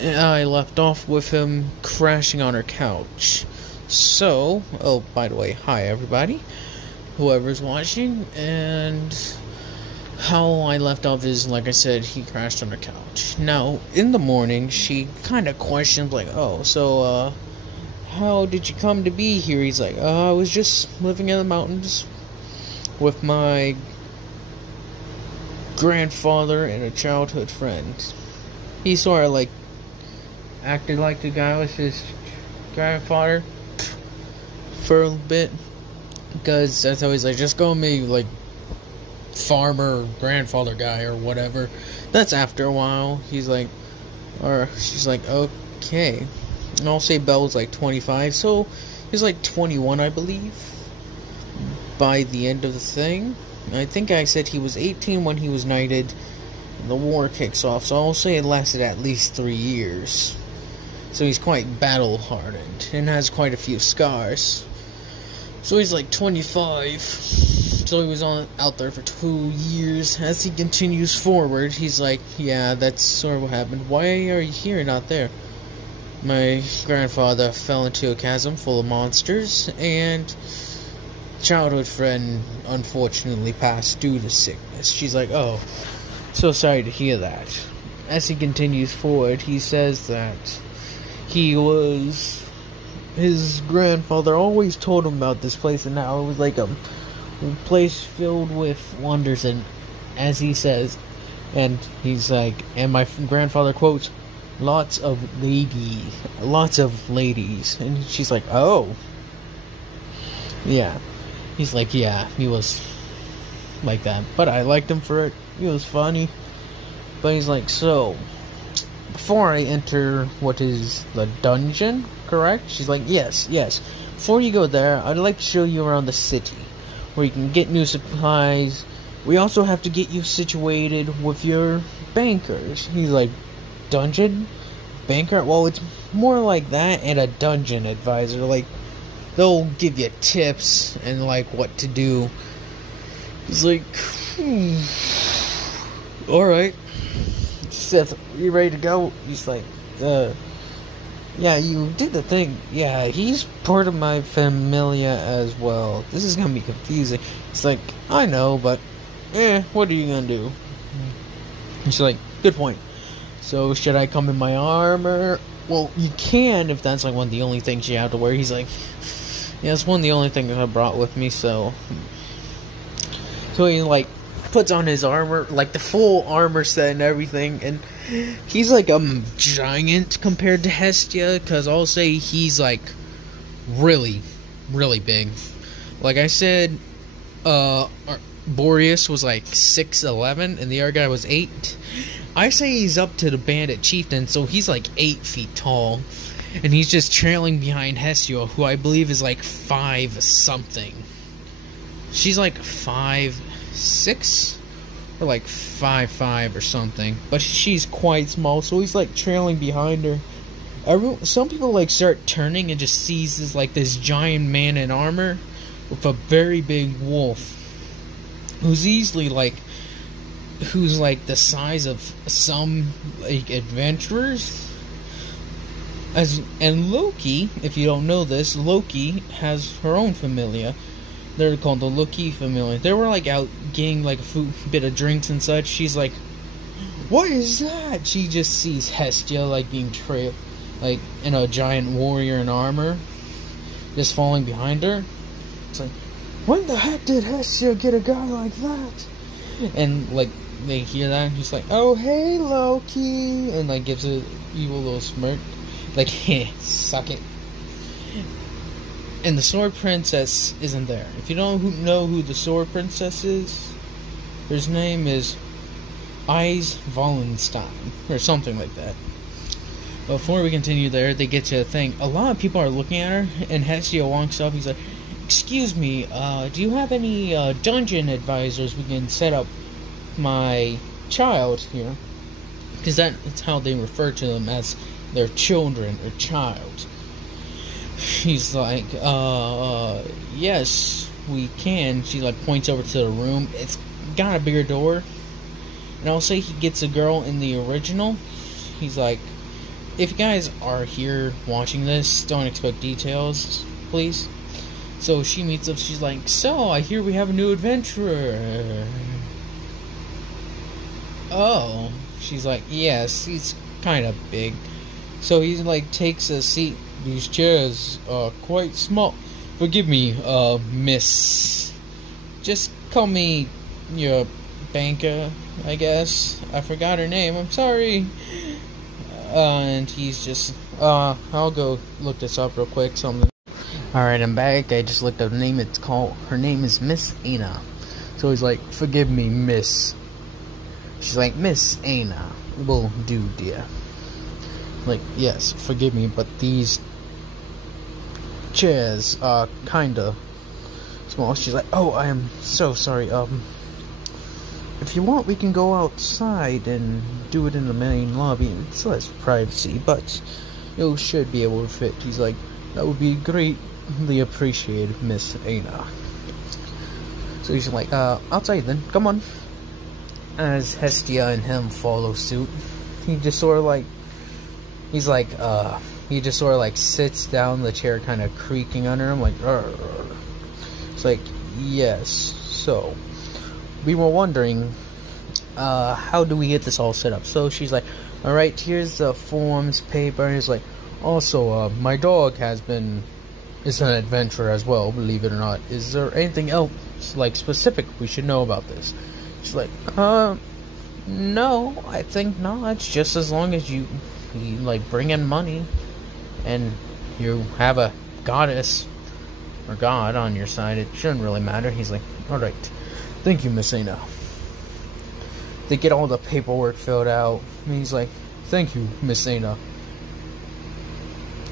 I left off with him crashing on her couch. So, oh, by the way, hi everybody, whoever's watching, and how I left off is, like I said, he crashed on her couch. Now, in the morning, she kind of questioned, like, oh, so, how did you come to be here? He's like, I was just living in the mountains with my grandfather and a childhood friend. He sort of, like, acted like the guy was his grandfather for a bit, because that's always like, just go me like farmer grandfather guy or whatever. That's after a while he's like, or she's like, okay. And I'll say Belle's like 25, so he's like 21, I believe, by the end of the thing. I think I said he was 18 when he was knighted and the war kicks off, so I'll say it lasted at least 3 years. So he's quite battle-hardened and has quite a few scars. So he's like 25. So he was out there for 2 years. As he continues forward, he's like, yeah, that's sort of what happened. Why are you here, not there? My grandfather fell into a chasm full of monsters, and childhood friend unfortunately passed due to sickness. She's like, oh, so sorry to hear that. As he continues forward, he says that his grandfather always told him about this place, and now it was like a place filled with wonders, and as he says, and he's like, and my grandfather quotes, lots of ladies, and she's like, oh, yeah. He's like, yeah, he was like that, but I liked him for it. He was funny. But he's like, so before I enter what is the dungeon, correct? She's like, yes. Before you go there, I'd like to show you around the city, where you can get new supplies. We also have to get you situated with your bankers. He's like, dungeon? Banker? Well, it's more like that and a dungeon advisor. Like, they'll give you tips and, like, what to do. He's like, alright. Seth, you ready to go? He's like, yeah, you did the thing. Yeah, he's part of my familia as well. This is gonna be confusing. It's like, I know, but, what are you gonna do? And she's like, good point. So, should I come in my armor? Well, you can, if that's, like, one of the only things you have to wear. He's like, yeah, it's one of the only things I brought with me, so. So he, like, puts on his armor, like the full armor set and everything, and he's like a giant compared to Hestia, because I'll say he's like really, really big. Like I said, Boreas was like 6'11", and the other guy was 8. I say he's up to the bandit chieftain, so he's like 8 feet tall, and he's just trailing behind Hestia, who I believe is like 5 something. She's like 5'6", or like 5'5" or something, but she's quite small, so he's like trailing behind her. Some people like start turning and just sees this giant man in armor with a very big wolf, who's like the size of some like adventurers. And Loki, if you don't know this, Loki has her own familia. They're called the Loki family. They were like out getting like a bit of drinks and such. She's like, what is that? She just sees Hestia like being trailed, like in a giant warrior in armor, just falling behind her. It's like, when the heck did Hestia get a guy like that? And like they hear that, and he's like, oh hey Loki, and like gives a evil little smirk, like, heh, suck it. And the Sword Princess isn't there. If you don't know who the Sword Princess is, her name is Eis Wallenstein, or something like that. Before we continue there, they get to a thing. A lot of people are looking at her, and Hestia walks up. He's like, excuse me, do you have any dungeon advisors we can set up my child here? Because that's how they refer to them, as their children or child. He's like, yes, we can. She like points over to the room. It's got a bigger door. And I'll say he gets a girl in the original. He's like, if you guys are here watching this, don't expect details, please. So she meets up, she's like, so, I hear we have a new adventurer. Oh. She's like, yes, he's kind of big. So he, like, takes a seat. These chairs are quite small. Forgive me, miss. Just call me your banker, I guess. I forgot her name, I'm sorry. And he's just, I'll go look this up real quick. Alright, I'm back. I just looked up the name. Her name is Miss Anna. So he's like, forgive me, miss. She's like, Miss Anna. Will do, dear. Like, yes, forgive me, but these chairs are kinda small. She's like, oh, I am so sorry. If you want, we can go outside and do it in the main lobby. It's less privacy, but you should be able to fit. He's like, that would be greatly appreciated, Miss Anna. So he's like, outside then, come on. As Hestia and him follow suit, he just sort of like, he just sort of like sits down, the chair kind of creaking under him, like, Rrr. It's like, yes, so we were wondering, how do we get this all set up? So she's like, alright, here's the forms, paper, and he's like, also, my dog is an adventurer as well, believe it or not. Is there anything else, like, specific we should know about this? She's like, no, I think not. It's just as long as you like, bring in money, and you have a goddess, or god, on your side, it shouldn't really matter. He's like, alright, thank you, Miss Anna. They get all the paperwork filled out, and he's like, thank you, Miss Anna.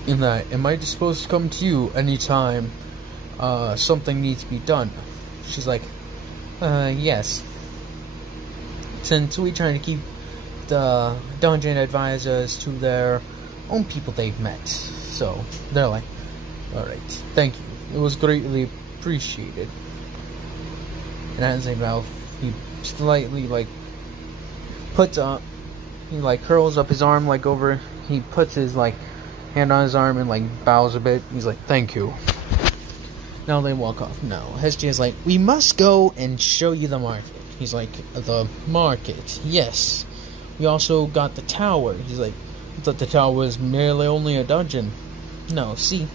In that, am I supposed to come to you anytime something needs to be done? She's like, yes. Since we try to keep the dungeon advisors to their own people they've met. So, they're like, alright, thank you. It was greatly appreciated. And as they mouth, he slightly, like, puts up, he, like, curls up his arm, like, over, he puts his, like, hand on his arm and, like, bows a bit. He's like, thank you. Now they walk off. Now, Hestia's like, we must go and show you the market. He's like, the market, yes. We also got the tower. He's like, I thought the tower was merely only a dungeon. No, see,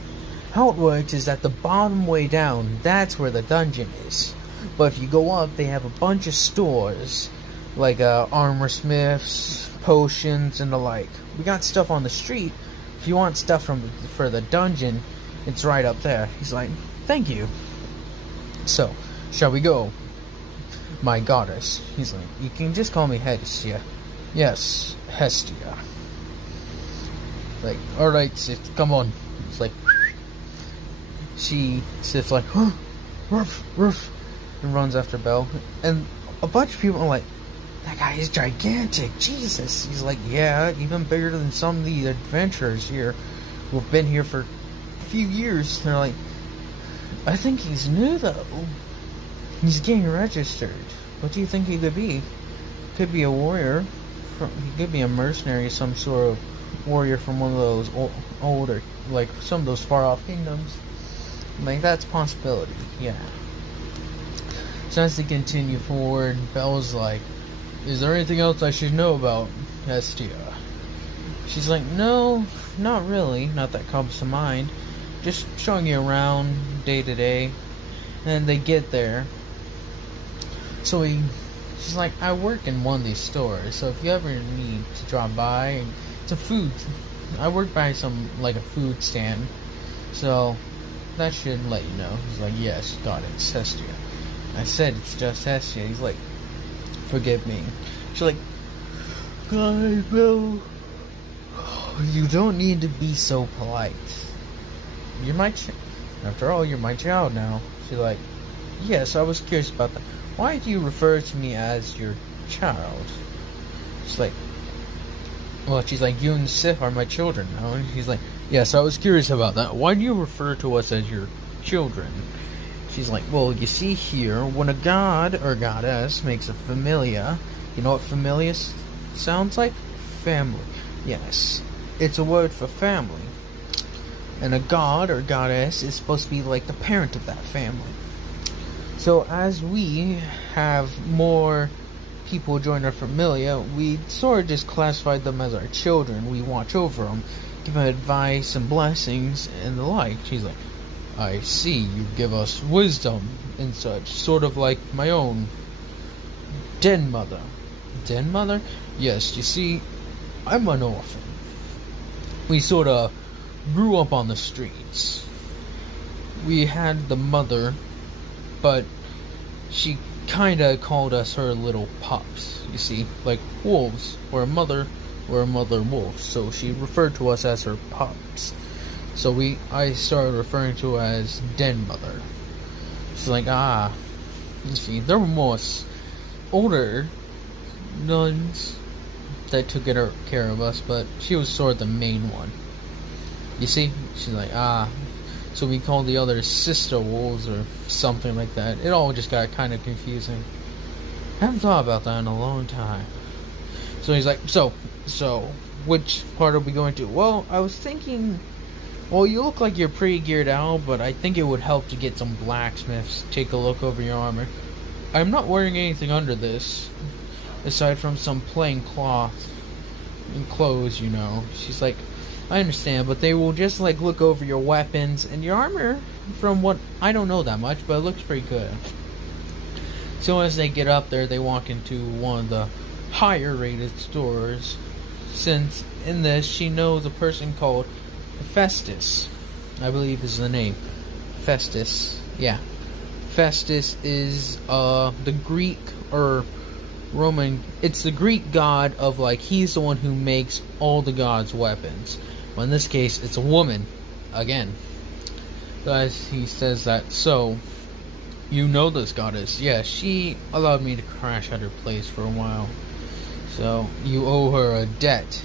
how it works is that the bottom way down, that's where the dungeon is. But if you go up, they have a bunch of stores, like armor smiths, potions, and the like. We got stuff on the street. If you want stuff for the dungeon, it's right up there. He's like, thank you. So, shall we go? My goddess. He's like, you can just call me Hestia. Yes, Hestia. Like, alright, sis, come on. It's like, she sits like, huh, roof, roof, and runs after Belle. And a bunch of people are like, that guy is gigantic, Jesus. He's like, yeah, even bigger than some of the adventurers here who've been here for a few years. And they're like, I think he's new though. He's getting registered. What do you think he could be? Could be a warrior. He could be a mercenary, some sort of warrior from one of those older, like some of those far-off kingdoms. Like, that's a possibility, yeah. So as they continue forward, Belle's like, is there anything else I should know about Hestia? She's like, no, not really. Not that comes to mind. Just showing you around day to day. And they get there. So she's like, I work in one of these stores, so if you ever need to drop by, it's a food. I work by like a food stand, so that should let you know. He's like, yes, got it, it's Hestia. I said it's just Hestia. He's like, forgive me. She's like, God, no. You don't need to be so polite. You're my after all, you're my child now. She's like, yes, I was curious about that. Why do you refer to me as your child? She's like, well, she's like, you and Sif are my children now. And he's like, yes, I was curious about that. Why do you refer to us as your children? She's like, well, you see here, when a god or goddess makes a familia, you know what familia sounds like? Family. Yes. It's a word for family. And a god or goddess is supposed to be like the parent of that family. So as we have more people join our familia, we sort of just classified them as our children. We watch over them, give them advice and blessings and the like. She's like, I see, you give us wisdom and such, sort of like my own den mother. Den mother? Yes, you see, I'm an orphan. We sort of grew up on the streets. We had the mother, but she kinda called us her little pups, you see, like wolves. We're a mother wolf, so she referred to us as her pups. So I started referring to her as den mother. She's like, you see, there were more older nuns that took care of us, but she was sort of the main one. You see, she's like, so we called the others sister wolves or something like that. It all just got kind of confusing. I haven't thought about that in a long time. So he's like, so which part are we going to? Well, I was thinking, well, you look like you're pretty geared out, but I think it would help to get some blacksmiths to take a look over your armor. I'm not wearing anything under this, aside from some plain cloth and clothes, you know. She's like, I understand, but they will just like look over your weapons and your armor. From what I don't know that much, but it looks pretty good. So as they get up there, they walk into one of the higher rated stores. Since in this, she knows a person called Festus, I believe is the name. Festus, yeah. Festus is the Greek or Roman. It's the Greek god of like he's the one who makes all the gods' weapons. Well, in this case, it's a woman, again. As he says that, so, you know this goddess. Yeah, she allowed me to crash at her place for a while. So, you owe her a debt.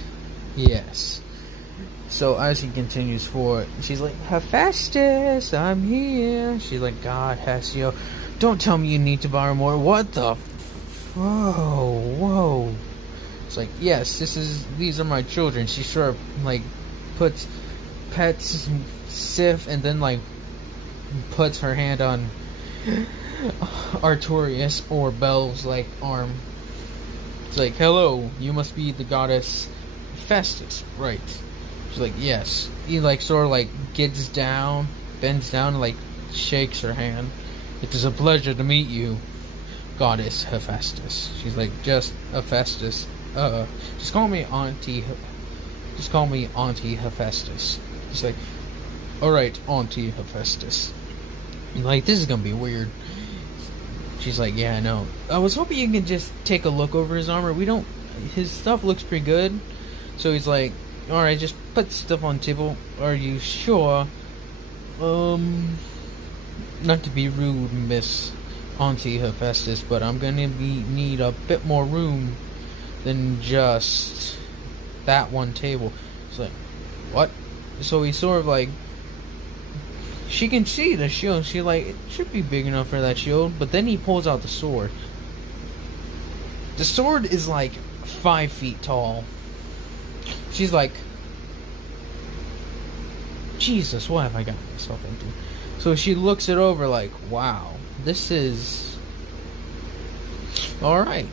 Yes. So, as he continues forward, she's like, Hephaestus, I'm here. She's like, God, Hesio, don't tell me you need to borrow more. What the whoa. It's like, yes, these are my children. She sort of, like, pets Sif and then like puts her hand on artorais or Belle's like arm. It's like, hello, you must be the goddess Festus, right? She's like, yes. He like sort of like bends down and like shakes her hand. It is a pleasure to meet you, goddess Hephaestus. She's like, just Hephaestus. Just call me Auntie Hephaestus. She's like, alright, Auntie Hephaestus. And like, this is gonna be weird. She's like, yeah, I know. I was hoping you could just take a look over his armor. His stuff looks pretty good. So he's like, alright, just put stuff on the table. Are you sure? Not to be rude, Miss Auntie Hephaestus, but I'm gonna need a bit more room than just that one table. It's like, what? So he's sort of like, she can see the shield. She like, it should be big enough for that shield. But then he pulls out the sword. The sword is like 5 feet tall. She's like, Jesus, what have I gotten myself into? So she looks it over like, wow, this is alright.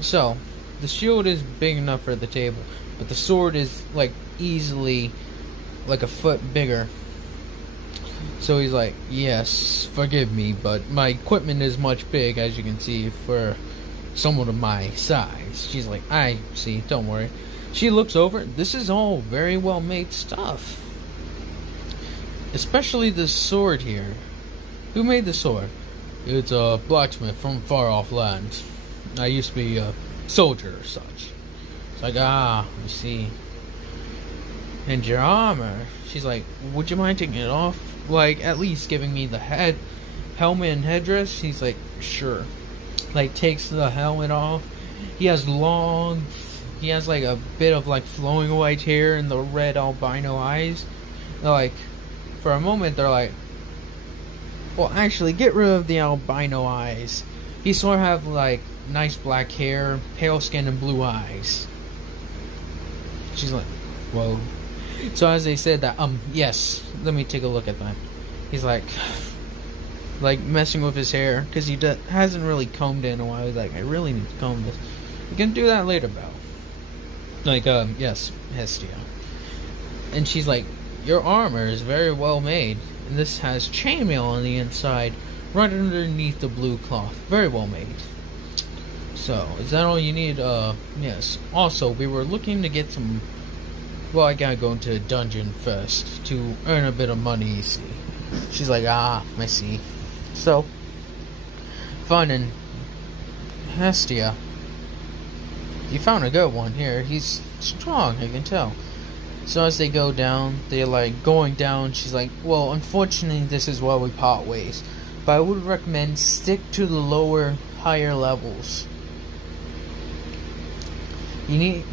So the shield is big enough for the table, but the sword is like easily like a foot bigger. So he's like, yes, forgive me, but my equipment is much big, as you can see, for someone of my size. She's like, I see, don't worry. She looks over, this is all very well made stuff. Especially this sword here. Who made the sword? It's a blacksmith from far off lands. I used to be a soldier or such. It's like, I see. And your armor. She's like, would you mind taking it off? Like, at least giving me the helmet and headdress? He's like, sure. Like, takes the helmet off. He has like a bit of like flowing white hair and the red albino eyes. They're like, for a moment, they're like, well, actually, get rid of the albino eyes. He sort of have like nice black hair, pale skin, and blue eyes. She's like, Whoa. So as they said that, yes, let me take a look at that. He's like messing with his hair because he hasn't really combed it in a while. He's like, I really need to comb this. We can do that later, Belle. Like, yes, Hestia. And she's like, your armor is very well made, and this has chainmail on the inside, right underneath the blue cloth. Very well made. So, is that all you need? Yes. Also, we were looking to get some... Well, I gotta go into a dungeon first to earn a bit of money, you see. She's like, I see. So, finding Hestia. You found a good one here. He's strong, I can tell. So as they go down, they're like going down. She's like, well, unfortunately, this is where we part ways. But I would recommend stick to the higher levels.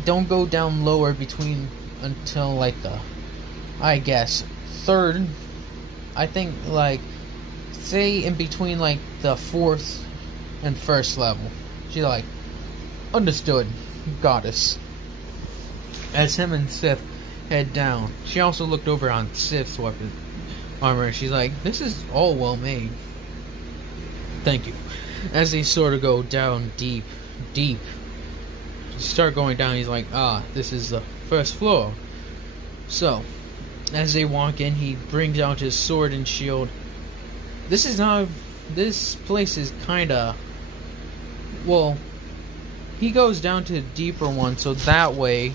Don't go down lower until like I guess, third. I think like, say in between like the 4th and 1st level. She's like, understood, goddess. As him and Sif head down, she also looked over on Sif's weapon armor. She's like, this is all well made. Thank you. As they sort of go down deep. Start going down, he's like, this is the 1st floor. So, as they walk in, he brings out his sword and shield. This place is kinda, well, he goes down to a deeper one, so that way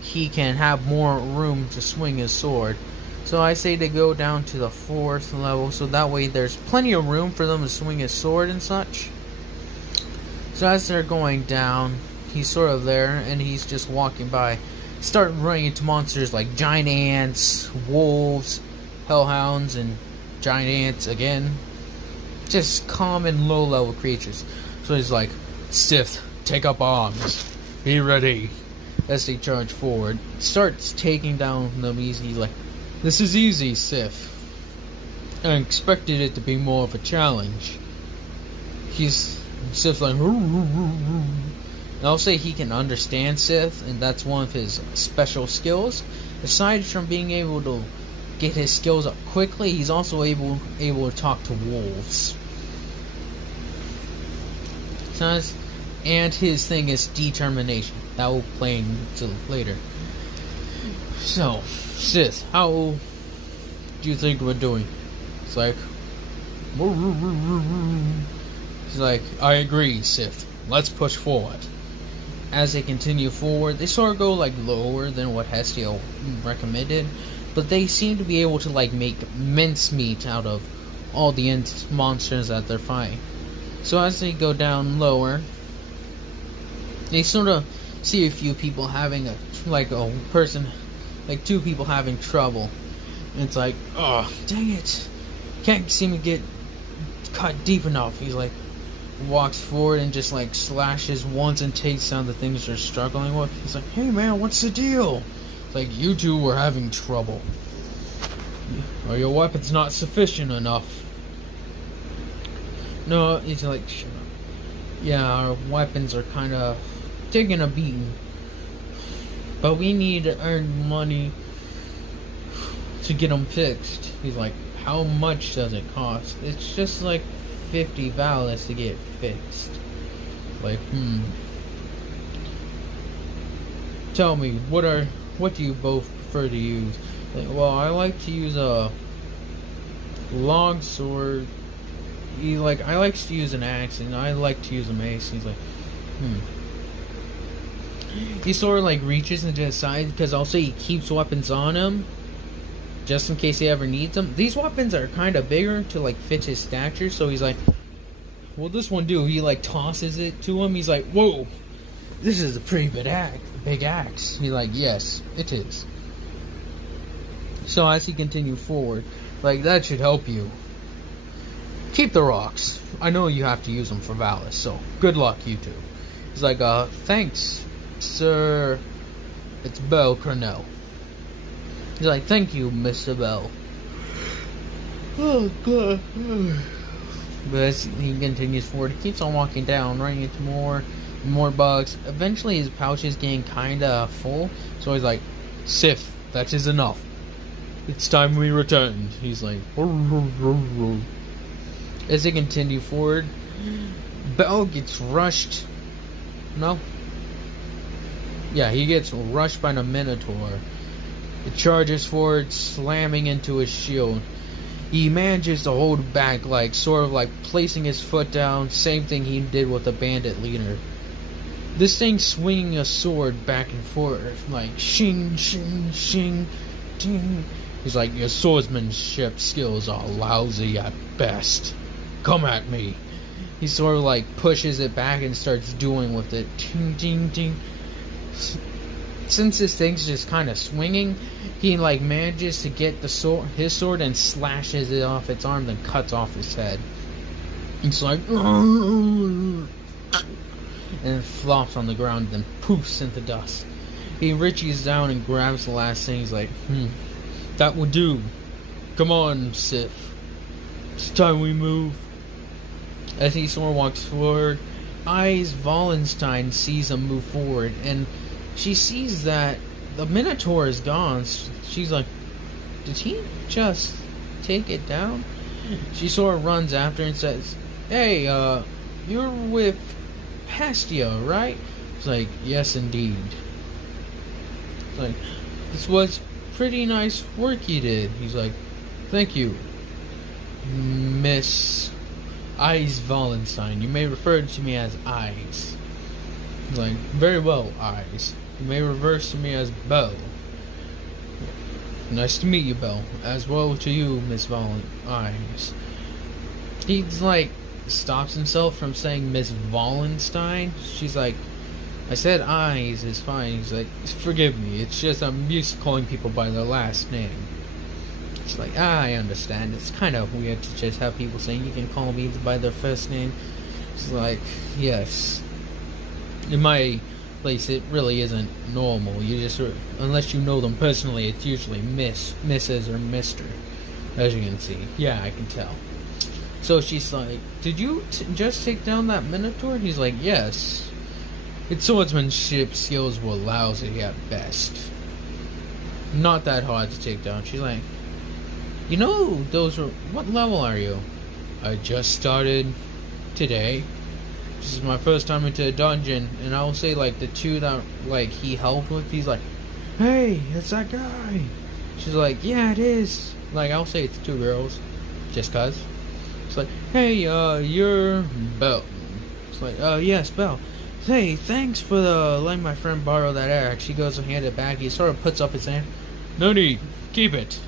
he can have more room to swing his sword. So I say to go down to the 4th level, so that way there's plenty of room for them to swing his sword and such. So as they're going down, he's sort of there, and he's just walking by. Start running into monsters like giant ants, wolves, hellhounds, and giant ants again. Just common low-level creatures. So he's like, Sith, take up arms. Be ready. As they charge forward, starts taking down them easy. Like, this is easy, Sith. I expected it to be more of a challenge. Sith's like, and I'll say he can understand Sith, and that's one of his special skills. Aside from being able to get his skills up quickly, he's also able to talk to wolves. And his thing is determination. That will play into later. So, Sith, how do you think we're doing? It's like, he's like, I agree, Sith. Let's push forward. As they continue forward, they sort of go like lower than what Hestia recommended, but they seem to be able to like make mincemeat out of all the monsters that they're fighting. So as they go down lower, they sort of see a few people having two people having trouble. And it's like, oh, dang it. Can't seem to get cut deep enough. He's like, walks forward and just like slashes once and takes down the things they're struggling with. He's like, hey man, what's the deal? It's like, you two were having trouble. Are your weapons not sufficient enough? No, he's like, shut up. Yeah, our weapons are kind of taking a beating. But we need to earn money to get them fixed. He's like, how much does it cost? It's just like 50 valets to get fixed. Like, Tell me, what do you both prefer to use? Like, well, I like to use a long sword. I like to use an axe, and I like to use a mace. He's like, He sort of like reaches into his side, because I'll say he keeps weapons on him just in case he ever needs them. These weapons are kind of bigger to like fit his stature, so he's like, what'll this one do? He like tosses it to him. He's like, whoa, this is a pretty big axe. He's like, yes, it is. So as he continues forward, like, that should help you. Keep the rocks. I know you have to use them for Valis, so good luck, you two. He's like, thanks, sir. It's Belle Cornell. He's like, thank you, Mr. Bell. Oh, God. But as he continues forward, he keeps on walking down, running into more bugs. Eventually, his pouch is getting kind of full. So he's like, Sif, that is enough. It's time we return. He's like, as they continue forward, Bell gets rushed. No? Yeah, he gets rushed by the Minotaur. It charges forward, slamming into his shield. He manages to hold back, like, sort of like placing his foot down. Same thing he did with the bandit leader. This thing swinging a sword back and forth, like, shing, shing, shing, ding. He's like, your swordsmanship skills are lousy at best. Come at me. He sort of like pushes it back and starts dueling with it. Ding, ding, ding. Since this thing's just kind of swinging, he like manages to get his sword and slashes it off its arm, then cuts off his head. It's like, and it flops on the ground, then poofs into dust. He reaches down and grabs the last thing. He's like, that will do. Come on, Sif. It's time we move. As he sort of walks forward, Eyes Wallenstein sees him move forward, and she sees that the Minotaur is gone. She's like, did he just take it down? She sort of runs after and says, hey, you're with Hastia, right? It's like, yes, indeed. It's like, this was pretty nice work you did. He's like, thank you, Miss Eyes Wallenstein. You may refer to me as Eyes. He's like, very well, Eyes. You may reverse to me as Belle. Nice to meet you, Belle. As well to you, Miss Eyes. He's like, stops himself from saying Miss Wallenstein. She's like, I said Eyes is fine. He's like, forgive me, it's just I'm used to calling people by their last name. She's like, I understand. It's kind of weird to just have people saying you can call me by their first name. She's like, yes. In my place, it really isn't normal. You just, unless you know them personally, it's usually Miss, Mrs. or Mr. As you can see. Yeah, I can tell. So she's like, did you just take down that Minotaur? He's like, yes. Its swordsmanship skills were lousy at best. Not that hard to take down. She's like, you know, those were... What level are you? I just started today. This is my first time into a dungeon. And I will say, like, the two that, like, he helped with, he's like, hey, it's that guy. She's like, yeah, it is. Like, I'll say it's two girls. Just cuz. It's like, hey, you're Belle. It's like, yes, Belle. Hey, thanks for letting my friend borrow that axe. He goes to hand it back. He sort of puts up his hand. No need. Keep it.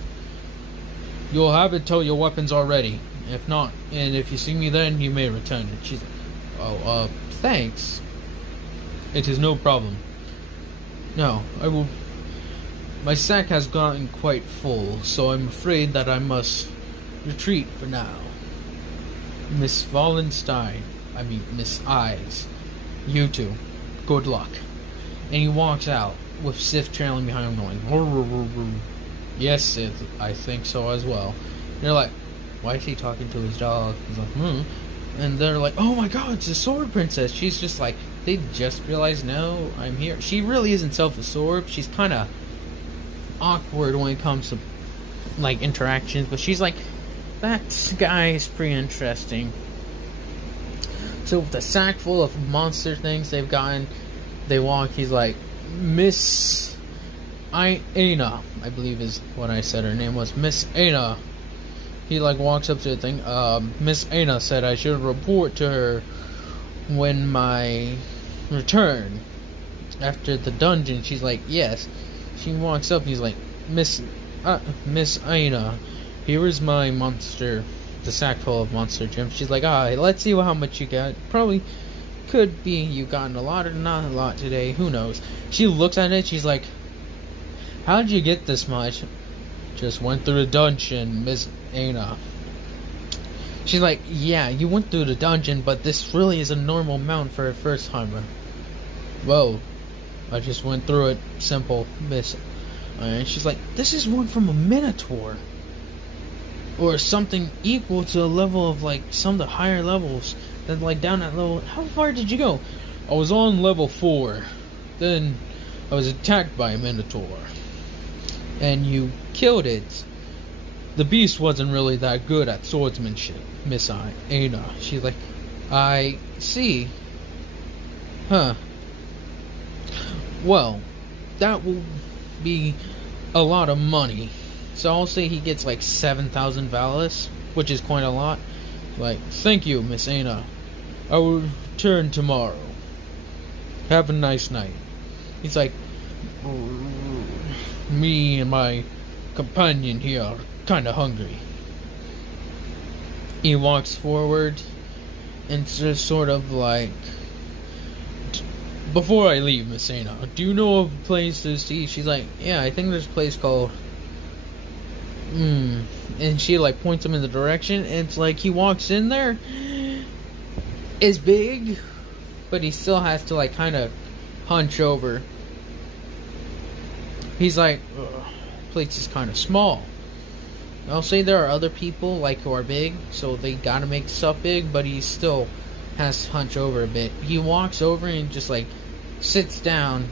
You'll have it till your weapon's are ready. If not, and if you see me then, you may return it. She's like, oh, thanks. It is no problem. No, I will... My sack has gotten quite full, so I'm afraid that I must retreat for now. Miss Wallenstein, I mean Miss Eyes, you two, good luck. And he walks out, with Sif trailing behind him going, yes, Sif, I think so as well. And they're like, why is he talking to his dog? He's like, And they're like, oh my god, it's a sword princess. She's just like, they just realized, no, I'm here. She really isn't self-absorbed. She's kind of awkward when it comes to, like, interactions. But she's like, that guy is pretty interesting. So with the sack full of monster things they've gotten, they walk, he's like, Miss Aina, I believe is what I said her name was, Miss Aina. He like walks up to the thing, Miss Aina said I should report to her when my return after the dungeon. She's like, yes. She walks up, he's like, Miss Aina, here is my monster, the sack full of monster gems. She's like, let's see how much you got. Probably could be you gotten a lot or not a lot today, who knows. She looks at it, she's like, how'd you get this much? Just went through the dungeon, Miss Aina. She's like, yeah, you went through the dungeon, but this really is a normal amount for a first timer. Whoa, I just went through it, simple, Miss. And she's like, this is one from a Minotaur. Or something equal to a level of, like, some of the higher levels. Then, like, down that level. How far did you go? I was on level 4. Then, I was attacked by a Minotaur. and you killed it. The beast wasn't really that good at swordsmanship, Miss Anna. She's like, I see. Huh. Well, that will be a lot of money. So I'll say he gets like 7,000 Valis, which is quite a lot. Like, thank you, Miss Anna. I will return tomorrow. Have a nice night. He's like, me and my companion here are kind of hungry. He walks forward and just sort of like, before I leave, Miss Anna, do you know of places to eat? She's like, yeah, I think there's a place called and she like points him in the direction, and it's like he walks in there. It's big, but he still has to like kind of hunch over. He's like, place is kind of small. I'll say there are other people like who are big, so they gotta make stuff big, but he still has to hunch over a bit. He walks over and just like sits down.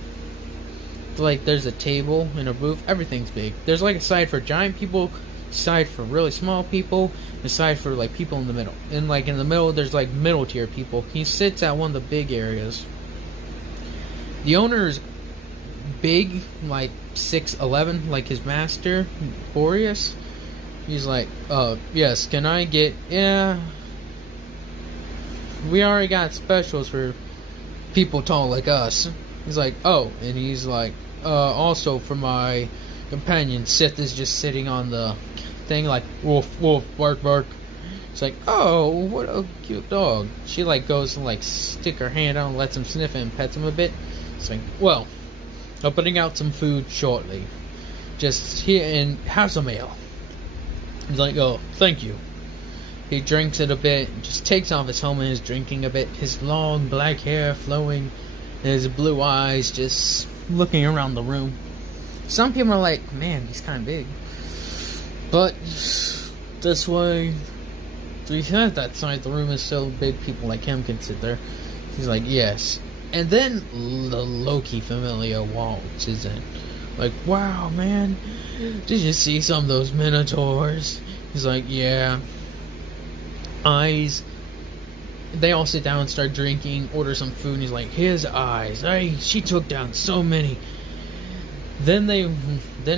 Like there's a table and a booth. Everything's big. There's like a side for giant people, a side for really small people, a side for like people in the middle. And like in the middle, there's like middle tier people. He sits at one of the big areas. The owner is big, like 6'11", like his master, Boreas. He's like, yes, can I get, yeah, we already got specials for people tall like us. He's like, oh, and he's like, also for my companion, Sith is just sitting on the thing like, woof, woof, bark, bark. It's like, oh, what a cute dog. She like goes and like stick her hand out and lets him sniff it and pets him a bit. It's like, well, I'm putting out some food shortly. Just here and have some ale. He's like, oh, thank you. He drinks it a bit, just takes off his helmet and is drinking a bit. His long black hair flowing, his blue eyes just looking around the room. Some people are like, man, he's kind of big. But that's why we have that side. The room is so big, people like him can sit there. He's like, yes. And then the Loki familia waltzes in. Like, wow, man, did you see some of those minotaurs? He's like, yeah. Eyes. They all sit down and start drinking, order some food, and he's like, here's Eyes. She took down so many. Then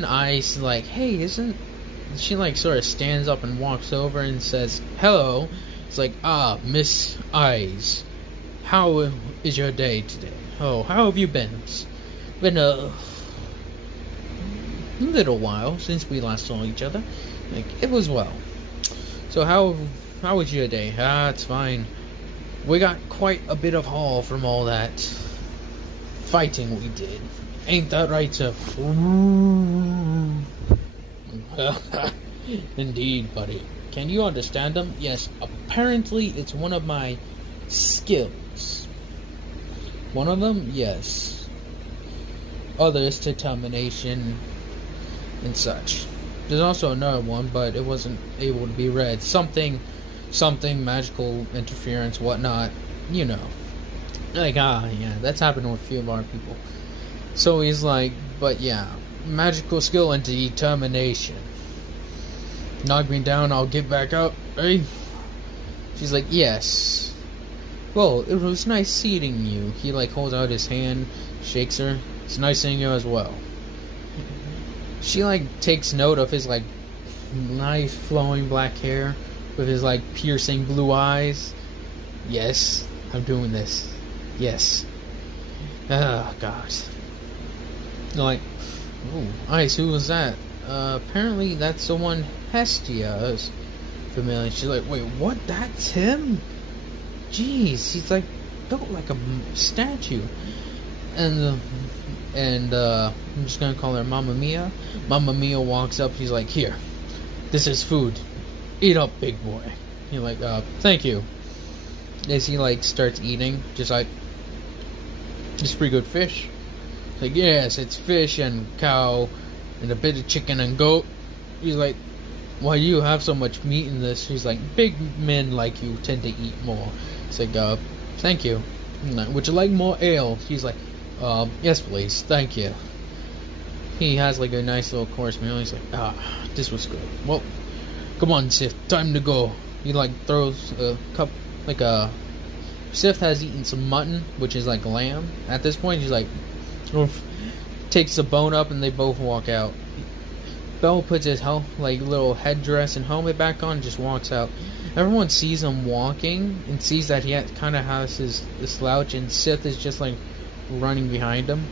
Eyes like, hey, isn't... She like sort of stands up and walks over and says, hello. It's like, Miss Eyes. How is your day today? Oh, how have you been? It's been a little while since we last saw each other. Like, it was well. So how was your day? It's fine. We got quite a bit of haul from all that fighting we did. Ain't that right, sir? Indeed, buddy. Can you understand them? Yes, apparently it's one of my skills. One of them? Yes. Others, determination and such. There's also another one, but it wasn't able to be read. Something magical interference, whatnot. You know. Like, yeah, that's happened with a few of our people. So he's like, but yeah, magical skill and determination. Knock me down, I'll get back up, eh? She's like, yes. Well, it was nice seeing you. He like holds out his hand, shakes her. It's nice seeing you as well. She like takes note of his like nice flowing black hair with his like piercing blue eyes. Yes, I'm doing this. Yes. Oh God. They're like, oh, Ice, who was that? Apparently that's the one Hestia is familiar. She's like, wait, what? That's him? Jeez, he's like built like a statue. And I'm just gonna call her Mamma Mia. Mamma Mia walks up. She's like, here, this is food. Eat up, big boy. You're like, thank you. As he like starts eating, just like, it's pretty good fish. Like, yes, it's fish and cow and a bit of chicken and goat. He's like, why do you have so much meat in this? He's like, big men like you tend to eat more. It's like, thank you. Would you like more ale? He's like, yes please, thank you. he has like a nice little course meal. He's like, this was good. Well, come on, Sith, time to go. He like throws a cup, like a Sith has eaten some mutton, which is like lamb. At this point, he's like, oof, takes the bone up, and they both walk out. Bell puts his little headdress and helmet back on, and just walks out. Everyone sees him walking and sees that he kind of has his slouch, and Sith is just like running behind him.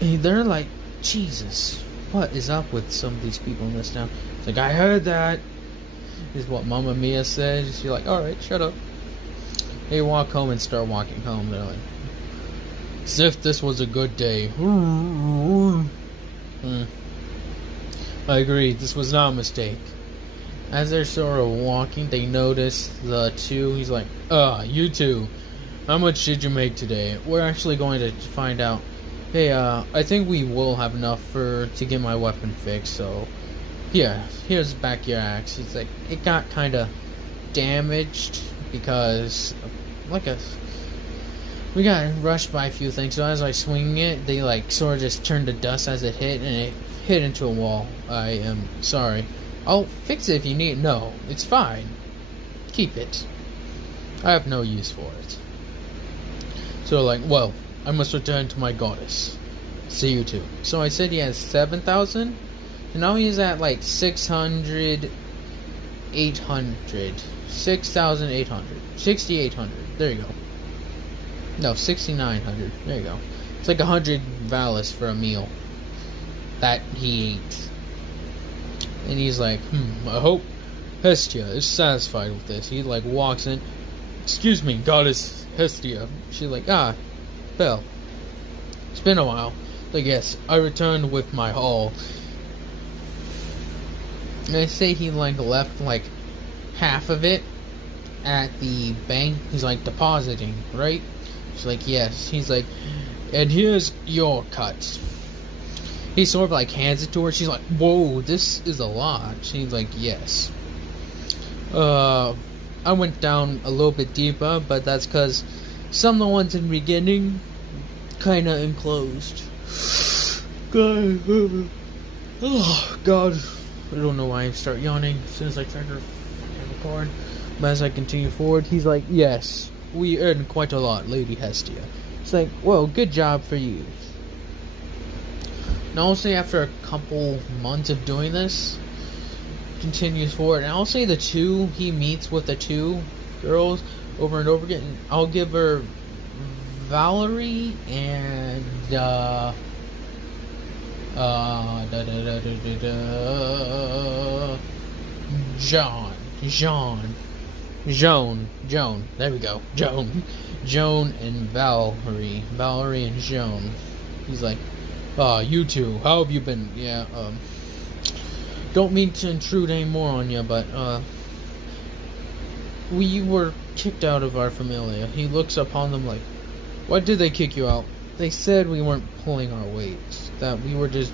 And they're like, Jesus, what is up with some of these people in this town? It's like, I heard that, is what Mamma Mia said. She's like, alright, shut up. They walk home and start walking home. They're like, Sith, this was a good day. I agree, this was not a mistake. As they're sort of walking, they notice the two. He's like, you two, how much did you make today? We're actually going to find out. Hey, I think we will have enough to get my weapon fixed, so here's back your axe. It's like, it got kind of damaged because, we got rushed by a few things, so as I swing it, they like sort of just turned to dust as it hit, and it hit into a wall. I am sorry. I'll fix it if you need it. No, it's fine. Keep it. I have no use for it. So like, well, I must return to my goddess. See you too. So I said he has 7,000, and now he's at like 6,800. 6,800. There you go. No, 6,900. There you go. It's like 100 valis for a meal that he ate. And he's like, I hope Hestia is satisfied with this. He like walks in. Excuse me, goddess Hestia. She's like, Belle. It's been a while. Like, yes, I returned with my haul. And I say he like left like half of it at the bank. He's like depositing, right? She's like, yes. He's like, and here's your cut. He sort of like hands it to her. She's like, whoa, this is a lot. She's like, yes. I went down a little bit deeper, but that's because some of the ones in the beginning kind of enclosed. God. Oh, God. I don't know why I start yawning as soon as I try to record. But as I continue forward, he's like, yes, we earned quite a lot, Lady Hestia. It's like, well, good job for you. And I'll say after a couple months of doing this, continues forward, and I'll say he meets with the two girls over and over again. I'll give her Valerie and Joan. There we go. Joan and Valerie and Joan. He's like, you two, how have you been? Yeah, don't mean to intrude anymore on you, but, we were kicked out of our familia. He looks upon them like, why did they kick you out? They said we weren't pulling our weight, that we were just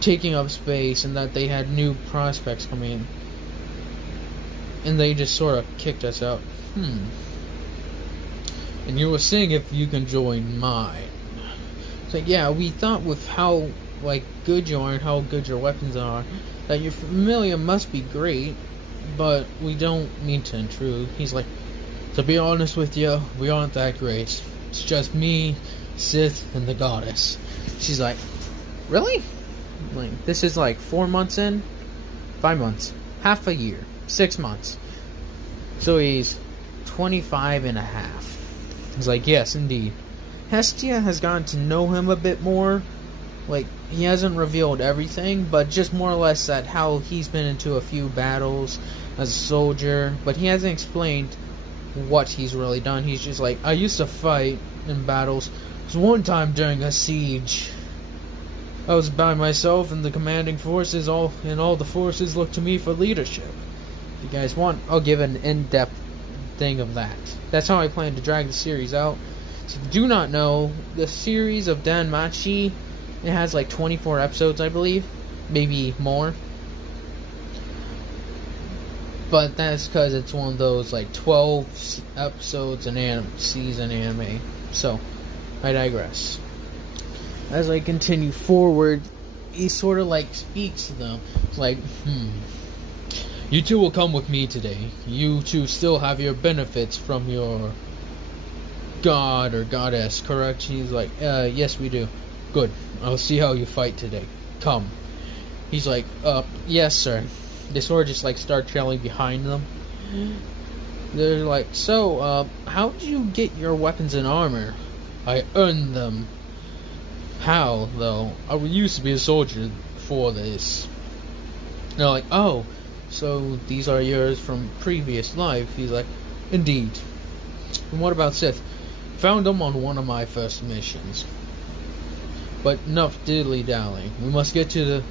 taking up space, and that they had new prospects coming in. And they just sort of kicked us out. And you were saying if you can join mine. It's like, yeah, we thought with how, like, good you are and how good your weapons are, that your familia must be great, but we don't mean to intrude. He's like, to be honest with you, we aren't that great. It's just me, Sith, and the goddess. She's like, really? Like, this is like 4 months in? 5 months. Half a year. 6 months. So he's 25 and a half. He's like, yes, indeed. Hestia has gotten to know him a bit more. Like, he hasn't revealed everything, but just more or less that how he's been into a few battles as a soldier, but he hasn't explained what he's really done. He's just like, I used to fight in battles. There was one time during a siege, I was by myself, and the commanding forces, all the forces looked to me for leadership. If you guys want, I'll give an in-depth thing of that. That's how I plan to drag the series out. So if you do not know, the series of Danmachi, it has like 24 episodes, I believe. Maybe more. But that's because it's one of those like 12 episodes an season anime. So, I digress. as I continue forward, he sort of like speaks to them. It's like, you two will come with me today. You two still have your benefits from your god or goddess, correct? He's like, yes we do. Good. I'll see how you fight today. Come. He's like, yes sir. They sort of just like start trailing behind them. They're like, so, how did you get your weapons and armor? I earned them. How, though? I used to be a soldier before this. They're like, oh, so these are yours from previous life? He's like, indeed. And what about Sith? Found them on one of my first missions. But enough diddly-dally. We must get to the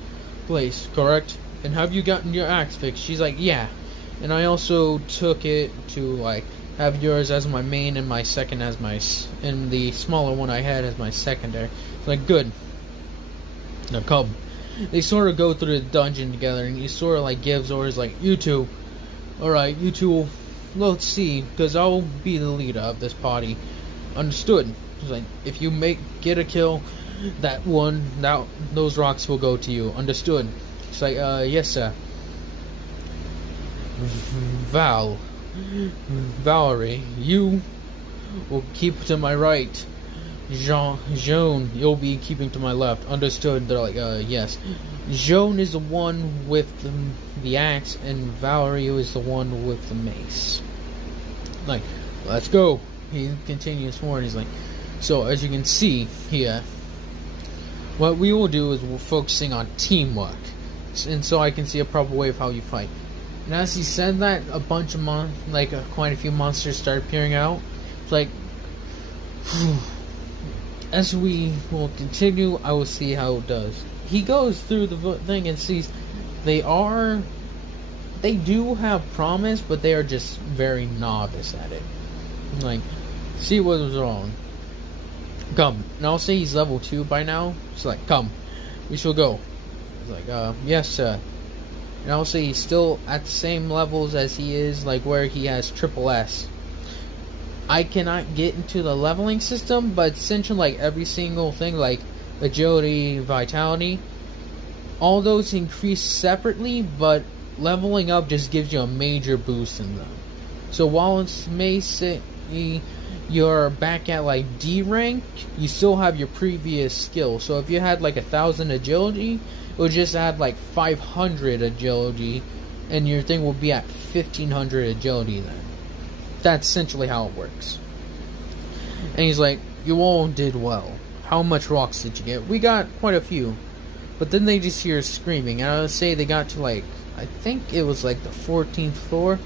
place, correct? And have you gotten your axe fixed? She's like, yeah. And I also took it to, like, have yours as my main and my second as my... and the smaller one I had as my secondary. It's like, good. Now come. They sort of go through the dungeon together, and he sort of, like, gives orders, like, you two. Alright, you two, let's see, because I'll be the leader of this party. Understood. It's like, if you get a kill, those rocks will go to you. Understood. It's like, yes sir. Valerie, you will keep to my right. Joan, you'll be keeping to my left. Understood. They're like, yes. Joan is the one with the axe, and Valerie is the one with the mace. Like, let's go. He continues forward. He's like, so as you can see here, what we will do is we're focusing on teamwork, and so I can see a proper way of how you fight. And as he said that, a bunch of quite a few monsters start appearing out. It's like, as we will continue, I will see how it does. He goes through the thing and sees they do have promise, but they are just very novice at it. Like, see what was wrong. Come. And I'll say he's level 2 by now. It's like, come. We shall go. He's like, yes sir. And I'll say he's still at the same levels as he is, like where he has triple S. I cannot get into the leveling system, but essentially like every single thing, like agility, vitality, all those increase separately, but leveling up just gives you a major boost in them. So while it may say you're back at like D rank, you still have your previous skill. So if you had like 1,000 agility, it would just add like 500 agility, and your thing will be at 1,500 agility then. That's essentially how it works. And he's like, you all did well. How much rocks did you get? We got quite a few. But then they just hear screaming, and I would say they got to like, I think it was like the 14th floor.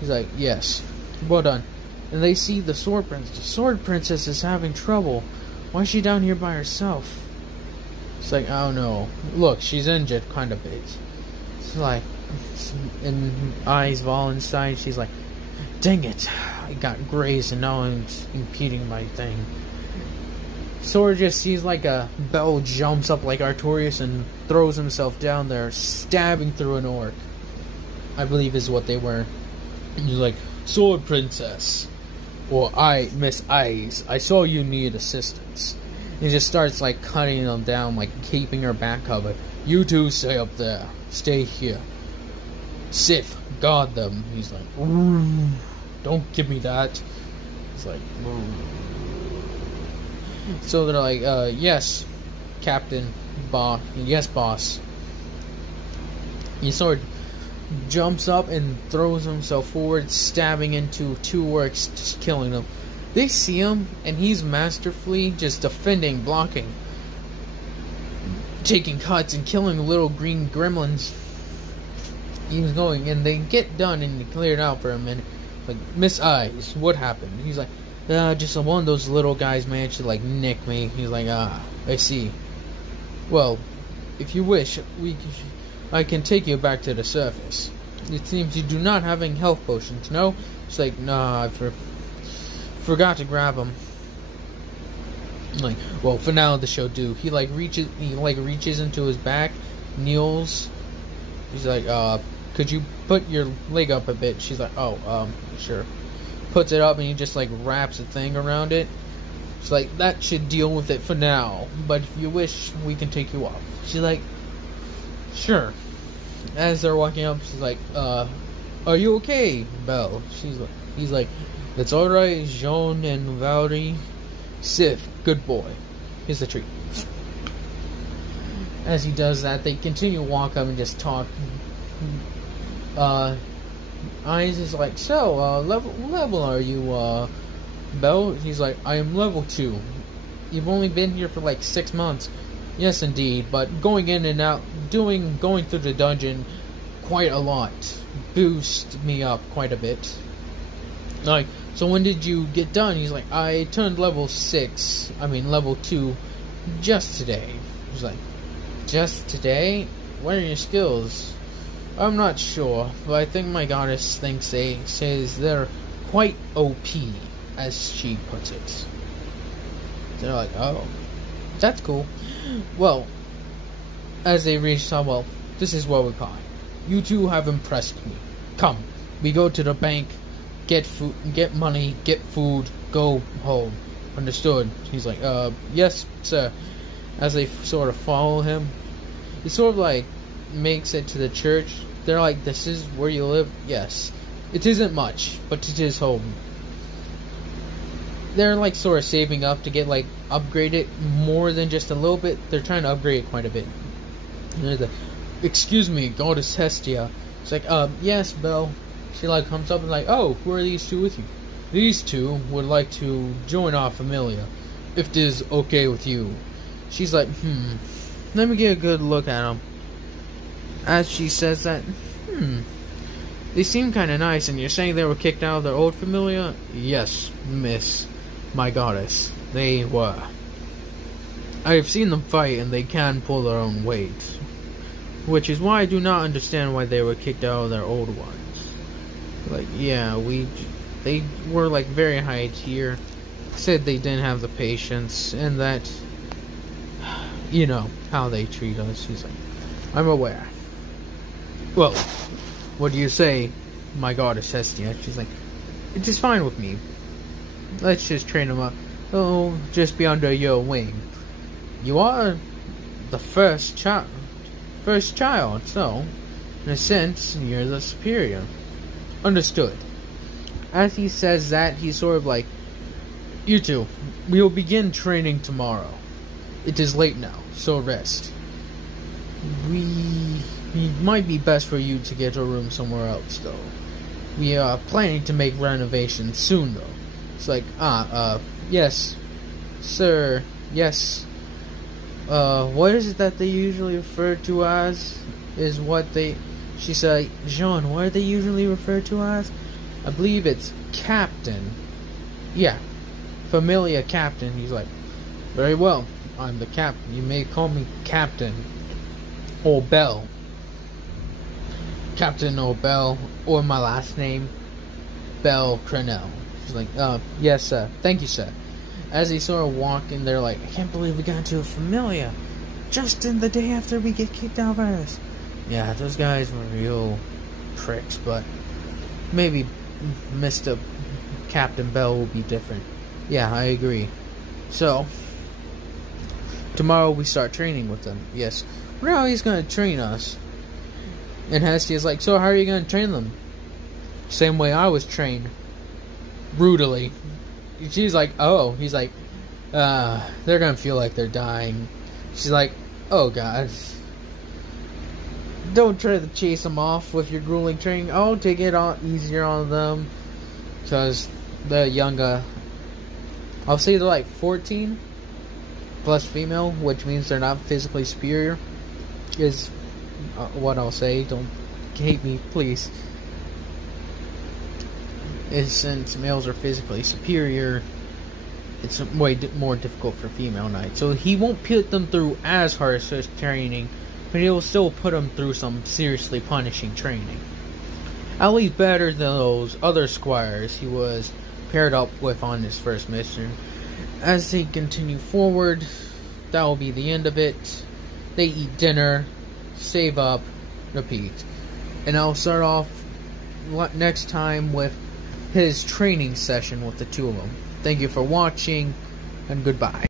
He's like, yes, well done. And they see the Sword Princess. The Sword Princess is having trouble. Why is she down here by herself? It's like, I don't know. Look, she's injured quite a bit. It's like, and eyes Wallenstein, she's like, dang it, I got grazed and now it's impeding my thing. Sora just sees like a bell jumps up like Artorais and throws himself down there, stabbing through an orc. I believe is what they were. And he's like, Sword Princess, or Miss Eyes, I saw you need assistance. And he just starts like cutting them down, like keeping her back covered. You two stay up there, stay here. Sith, guard them. He's like, ooh, don't give me that. He's like, ooh. So they're like, yes, Captain, boss, yes, boss. He sort of jumps up and throws himself forward, stabbing into 2 orcs, just killing them. They see him, and he's masterfully just defending, blocking, taking cuts, and killing little green gremlins. He's going, and they get done and cleared out for a minute. Like, Miss Eyes, what happened? He's like, just one of those little guys managed to like nick me. He's like, I see. Well, if you wish, I can take you back to the surface. It seems you do not have any health potions, no? It's like, nah, I forgot to grab them. Like, well, for now the show do. He reaches into his back, kneels. He's like, could you put your leg up a bit? She's like, oh, sure. Puts it up and he just like wraps a thing around it. She's like, that should deal with it for now, but if you wish, we can take you off. She's like, sure. As they're walking up, she's like, are you okay, Belle? He's like, that's alright, Jean and Valerie. Sif, good boy. Here's the treat. As he does that, they continue to walk up and just talk. Eyes is like, so, level are you, Belle? He's like, I am level 2. You've only been here for like 6 months. Yes, indeed, but going in and out, going through the dungeon quite a lot. Boost me up quite a bit. Like, so when did you get done? He's like, I turned level 2 just today. He's like, just today? What are your skills? I'm not sure, but I think my goddess says they're quite OP, as she puts it. They're like, oh, that's cool. Well, as they reach out, well, this is what we got. You two have impressed me. Come, we go to the bank, get food, get money, get food, go home. Understood? He's like, yes, sir. As they sort of follow him, he sort of like makes it to the church. They're like, this is where you live? Yes. It isn't much, but it is home. They're like sort of saving up to get like upgraded more than just a little bit. They're trying to upgrade it quite a bit. And they're like, excuse me, Goddess Hestia. It's like, yes, Belle. She like comes up and like, oh, who are these two with you? These two would like to join our familia, if it is okay with you. She's like, let me get a good look at them. As she says that, they seem kind of nice, and you're saying they were kicked out of their old familia? Yes, miss, my goddess, they were. I have seen them fight, and they can pull their own weight. Which is why I do not understand why they were kicked out of their old ones. Like, yeah, they were like very high tier, said they didn't have the patience, and that, you know, how they treat us. He's like, I'm aware. Well, what do you say, my goddess Hestia? She's like, it is fine with me. Let's just train them up. Oh, just be under your wing. You are the first child, so, in a sense, you're the superior. Understood. As he says that, he's sort of like, you two, we will begin training tomorrow. It is late now, so rest. It might be best for you to get a room somewhere else, though. We are planning to make renovations soon, though. It's like, yes, sir, yes. What is it that they usually refer to as? She said, Jean, what are they usually referred to as? I believe it's Captain. Yeah, Familia Captain. He's like, very well, I'm the captain. You may call me Captain. Or Belle. Captain or Belle, or my last name, Belle Crenell. She's like, yes, sir. Thank you, sir. As they sort of walk in, they're like, I can't believe we got into a familia just in the day after we get kicked out of ours. Yeah, those guys were real pricks, but maybe Mr. Captain Bell will be different. Yeah, I agree. So, tomorrow we start training with them. Yes. Wonder how he's going to train us. And Hestia's like, so how are you going to train them? Same way I was trained. Brutally. She's like, oh. He's like, they're going to feel like they're dying. She's like, oh god. Don't try to chase them off with your grueling training. Oh, take it on easier on them. Because the younger, I'll say they're like 14 plus female, which means they're not physically superior, is what I'll say. Don't hate me, please. Is since males are physically superior, it's way more difficult for female knights. So he won't put them through as harsh as training, but he'll still put them through some seriously punishing training. At least better than those other squires he was paired up with on his first mission. As they continue forward, that will be the end of it. They eat dinner, save up, repeat. And I'll start off next time with his training session with the two of them. Thank you for watching. and goodbye.